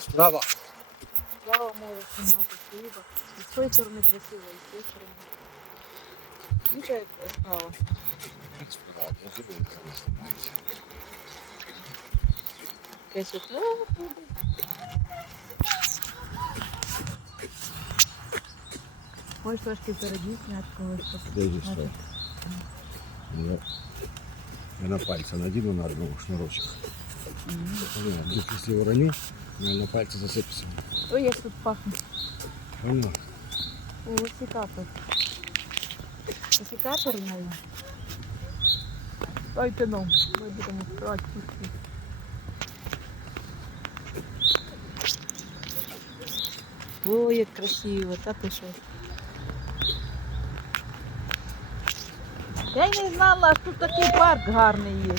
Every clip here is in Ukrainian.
Справа. Слава може знімати хліба. І з тої сторони красиво, і з тої сторони. Ну, це як справа. Справа, я забув, як вона знімається. Якесь от, ну, буде. Можеш трошки впереді зняти когось. Де ж це? Я, я на пальце надіну на одну шнурочок. Вдруг, если уроню, я на пальце засыпется. Ой, як тут пахне. Понял? О, секатор. Секатор, мабуть. Дайте нам, ми будемо брати пусти. Ой, як красиво, та ти що. Я й не знала, що тут такий парк гарний є.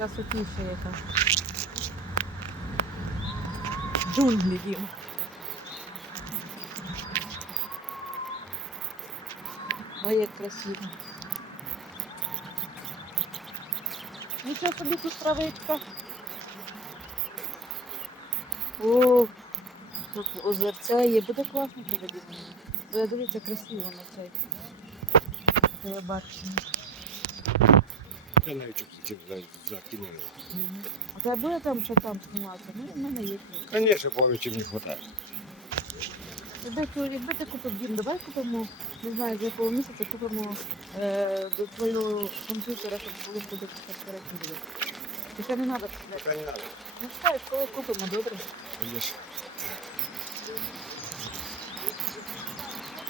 Красотіша яка. Джунглі, Дім. Ой, як красиво. Нічого собі тут травичка. О, тут озерце є, буде класно поведіння. Ви дивіться, красиво на цей телебачення. Я навіть закинули. А тебе буде там що там знімати? Ну, в мене є. Конечно, помню, не хватает. Якби ти, купив дім, давай купимо, не знаю, з якого місяця купимо е, до твого комп'ютера, щоб були туди перекидати. Ще не треба? Пока не надо. Ну чекай, коли купимо, добре? Конечно.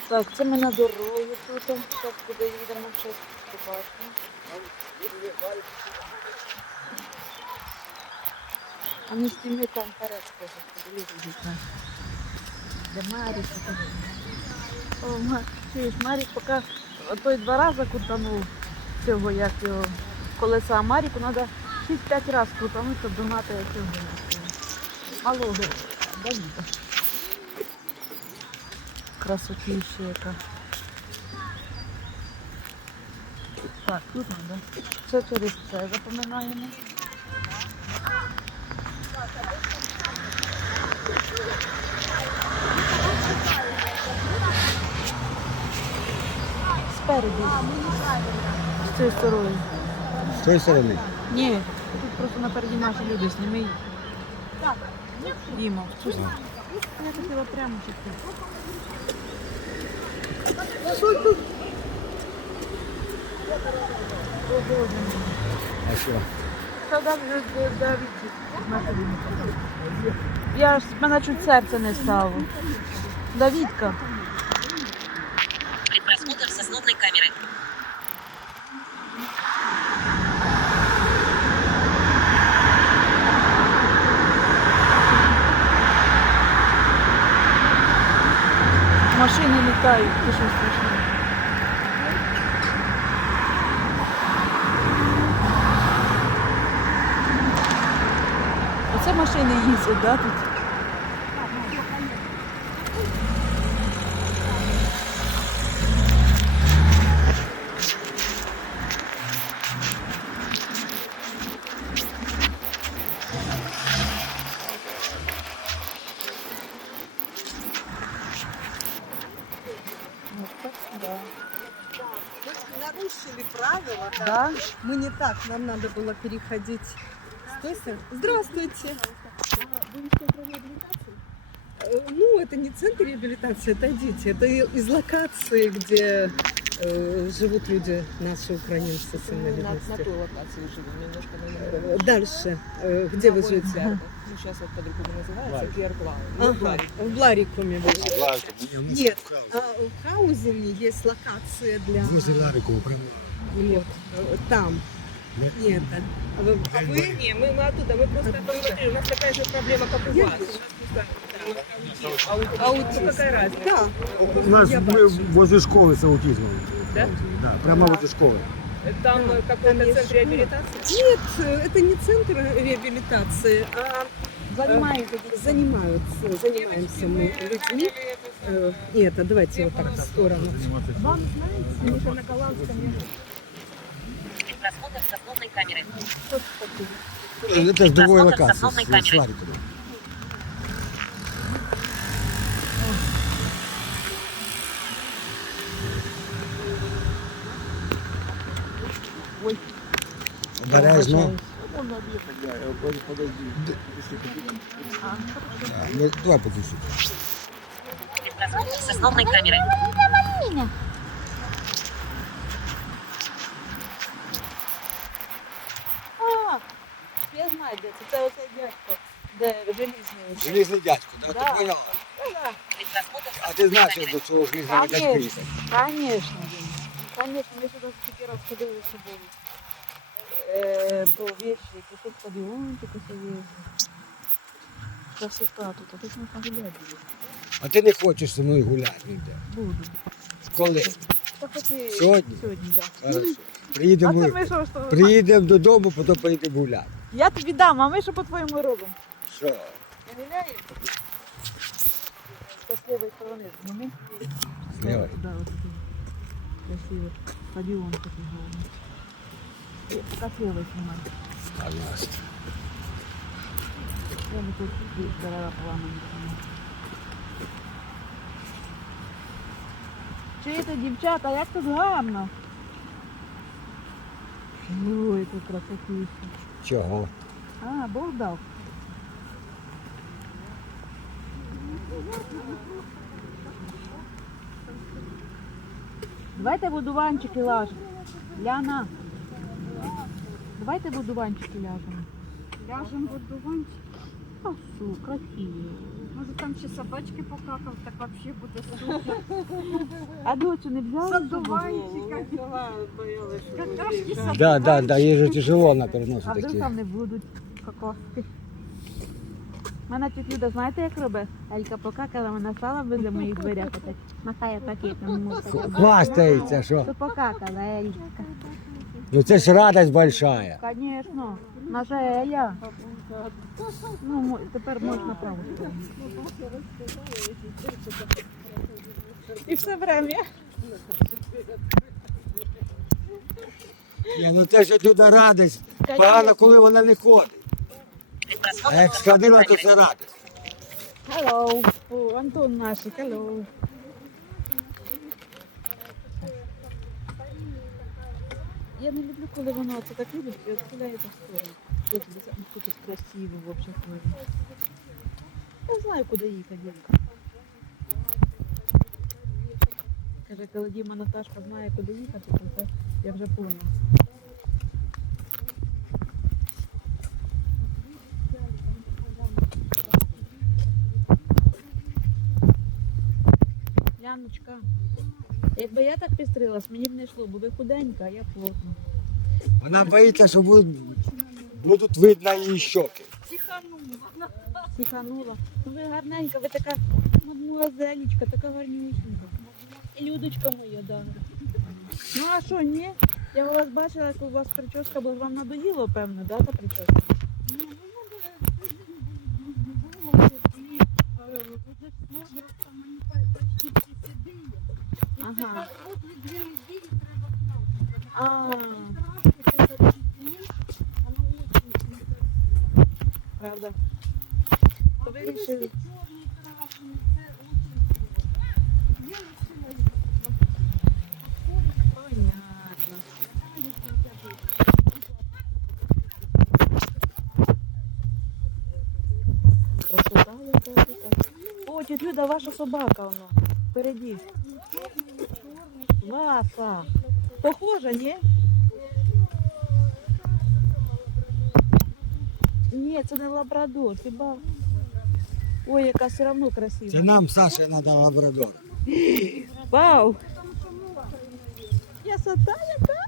Так, це ми на дорозі тут. Так, куди їдемо, щось. А між тими там вперед скажу, подивіться. Де Марік? О, Ма- чуєш, Марік поки той два рази крутанув цього, як його колеса, а Маріку треба 6-5 разів крутанути, щоб донати цього. Малого Давіда. Красотища яка. Так, тут треба. Це через це запоминаємо. Спереді. З цієї сторони. С той стороны? Ні, тут просто напереді наші люди, сніми їх. Діма. Я хотіла прямо чекати. А тобі. Я ж мене чуть серце не стало. Давідка. Предпросмотр с основной камеры. Машини літають, ти що страшне. Машини їздять, да, тут? Ну, нарушили правила, да. Да? Мы не так, нам надо было переходить. с той стороны. Здравствуйте. Э, Ну, это не центр реабилитации, это идите. Это и- из локации, где э, живут люди, наши украинцы с На, на инвалидностью. той локации живем, немножко на Э, Дальше, э, где вы живете? Ну, сейчас вот по-другому называется, Герблау. Ага, в Ларикуме вы живете. Нет, Нет. а в Хаузене есть локация для... Возле Ларикова прямо. Вот, э, там. Нет? Нет. А вы, а вы Не, мы, мы оттуда, мы просто посмотрели, у нас такая же проблема, как у Я вас. У вижу. нас просто аутизм. аутист? Ну, какая разница? Да. У нас Я мы бачу. возле школы с аутизмом. Да? Да, прямо возле школы. Там Да, э, там какой-то есть центр школа. реабилитации? Нет, э, это не центр реабилитации, а Занимаєтесь. занимаются, занимаемся мы людьми. Э, Нет, а давайте вот так в сторону. Вам знаєте, Міша на голландському Предпросмотр с основной камеры. Що це таке? Это с другой Просмотр локации, с основной с камеры. Славиком. Ой. Обережно. Можно объехать, да, я вроде подожди. А, Да, ну, давай по чуть-чуть. Просмотр с основной камеры. я знаю, де це. Це оцей дядько, де желізний. Железный дядьку, да? Да. Ты поняла? Да, Просмотр с А ты основной знаешь, камеры. что до чего железного дядька Конечно, есть? конечно, Дима. Конечно, ми сюди скільки раз ходили з собою. Е, по вещи, кусок подіончика собі. Красота тут, а тут можна гуляти. буде. А ти не хочеш зі мною гуляти ніде. Буду. Коли? Так от і Сьогодні? Сьогодні, так. Хорошо. А Приїдемо, це ми- ми що, що? приїдемо додому, потім поїдемо гуляти. Я тобі дам, а ми що по-твоєму робимо? Що? Зніми. З лівої? Да, от тут. Красиво. Стадіон такий головний. Лівої знімай. Пожалуйста. Я не тут дерева поламані. Чуєте, дівчата, як тут гарно? Ой, тут красотіше. Чого? А, Бог дав. Давайте будуванчики ляжемо. Ляна. Давайте будуванчики ляжемо. Ляжемо в одуванчик. А що, красиво. Може там ще собачки покакав, так вообще буде супер. А доцю не взяли? З одуванчика. Какашки Да, да, да, їй же тяжело вона А переносить вдруг такі. там не будуть кокоски. Мене тітя Люда, знаєте, як робить? Елька покакала, вона стала біля моїх дверях. отак. Махає пакетом. Хвастається, що? То покакала Елька. Ну це ж радость большая. Звісно, наша Еля. Ну, тепер можна право. І все время. Ні, ну це ж туди радость. Погано, коли вона не ходить. А як сходила, то це радость. Hello. Антон наш, hello. Я не люблю, коли воно це так любить і відхиляє в сторону. Тут, тут, тут красиво вообще ходить. Я знаю, куди їхати. Каже, коли Діма Наташка знає, куди їхати, то це я вже поняла. Яночка, якби я так підстрилась, мені б не йшло, бо ви худенька, а я плотна. Вона боїться, що будуть, будуть видно її щоки. Психанула. Ну ви гарненька, ви така мадмуазелічка, така гарнюсінька. І Людочка моя, да. Ну а що, ні? Я вас бачила, як у вас прическа була, вам надоїло, певно, да, та прическа? Ага. А, правда. То ви вирішили. Понятно. Красота яка така. О, тіть Люда, ваша собака воно. Впереді. Васа. Похожа, ні? Ні, це не лабрадор, хіба. Ой, яка все одно красива. Це нам, Саша, треба лабрадор. Вау! Красота яка!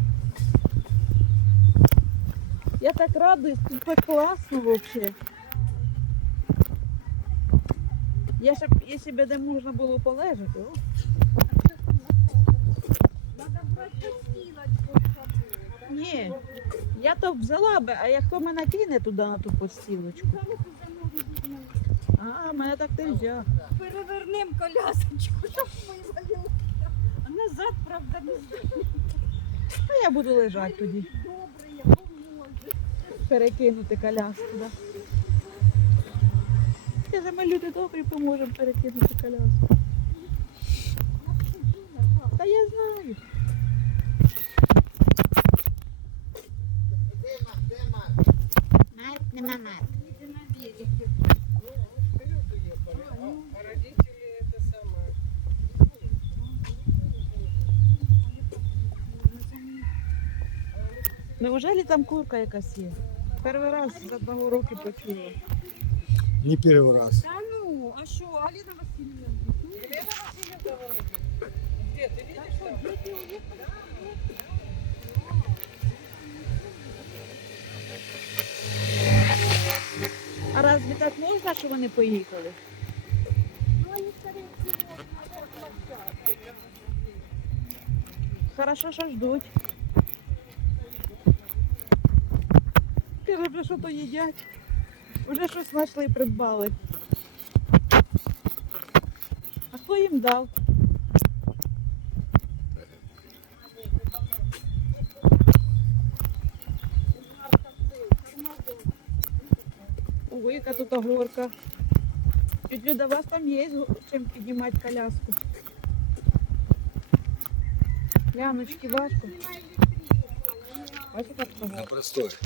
Я так радуюсь, тут так класно вообще. Я ще, б- якщо б де можна було полежати, о. Ні, я то взяла би, а як хто мене кине туди на ту постілочку. А, мене так не взяв. Перевернем колясочку, щоб ми залилися. А назад, правда, не А я буду лежати тоді. добре, я поможе. перекинути коляску, да? Каже, ми люди добрі, поможемо перекинути коляску. Та я знаю. Нема мат. Неужели там курка якась є? Перший раз за два роки почула. Не первый раз. Та ну, а що, Аліна Васильівна? Где ты видишь там? А разве так можна, що вони поїхали? Хорошо, що ждуть. Каже, вже що то їдять. Вже щось знайшли придбали. А хто їм дав? Ой, яка тут горка. Тетя Люда, у вас там є чим піднімати коляску? Ляночки, важко. Бачите, як Да, горка?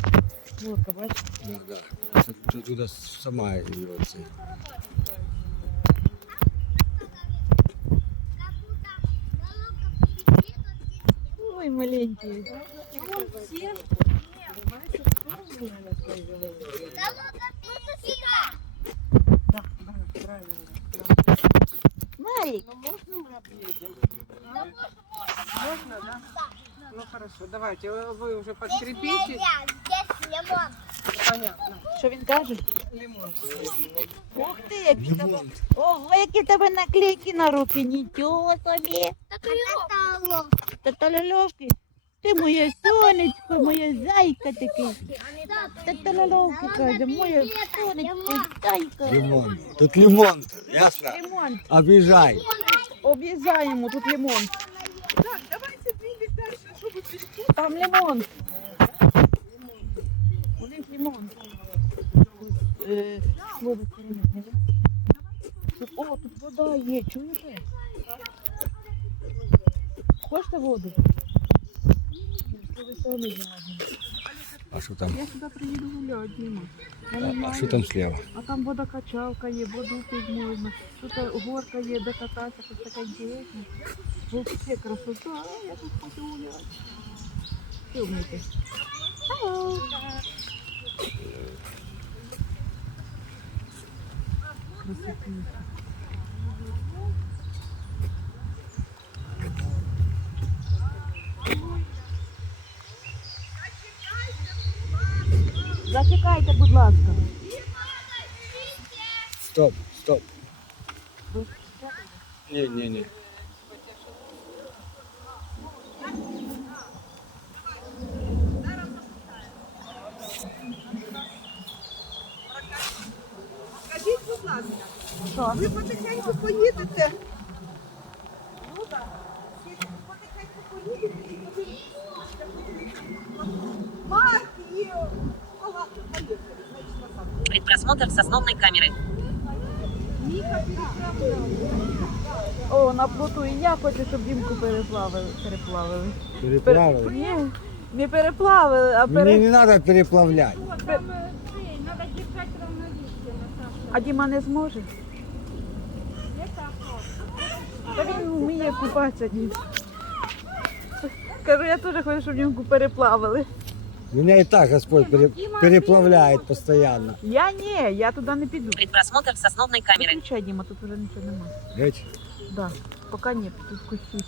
Простой. Горка, бачите? Да, да. Ты, ты туда сама льется. Ой, маленький. Марик, Ну хорошо, давайте, вы вы уже подкрепите. Здесь Понятно. що він каже? Лимон. Ух ти, які тебе, Лимон. ого, які тебе наклейки на руки, нічого собі. Таталяльовки. Ти моє сонечко, моя зайка такий. Таталяльовки каже, моє сонечко, зайка. Лимон. Тут лимон, ясно? Лимон. Объезжай. Об'їжджаємо, тут лимон. Так, давайте двигать дальше, чтобы Там лимон. У них лимон. Е, воду перемітне. Тут, о, тут вода є, чуєте? Хочете воду? А что там? Я сюди приїду гуляти, нема. Я А, не а знаю. что там слева? А там водокачалка є, воду пить можна. Тут е, горка є, де кататися, тут така інтересна. Вообще красота, а я тут хочу гуляти. Думайте. Hello. Зачекайте, будь ласка. Стоп, стоп. Не, не, не. Скажіть, будь ласка, ви потихеньку поїдете? Назад. Предпросмотр с основной камеры. О, на плоту і я хочу, щоб дімку переплавили. Переплавили. Переплавили. Ні, не переплавили, а Мне пере... не надо переплавлять. Надо держать равновесие, Наташа. А Діма не зможе. Та він вміє купатися, Дім. Кажу, я теж хочу, щоб дімку переплавили. Меня и так Господь пере- переплавляет постоянно. Я не, я туди не піду. Предпросмотр с основной камеры. Виключай, Діма, тут уже нічого немає. Ведь Да, поки ні, тут кущі.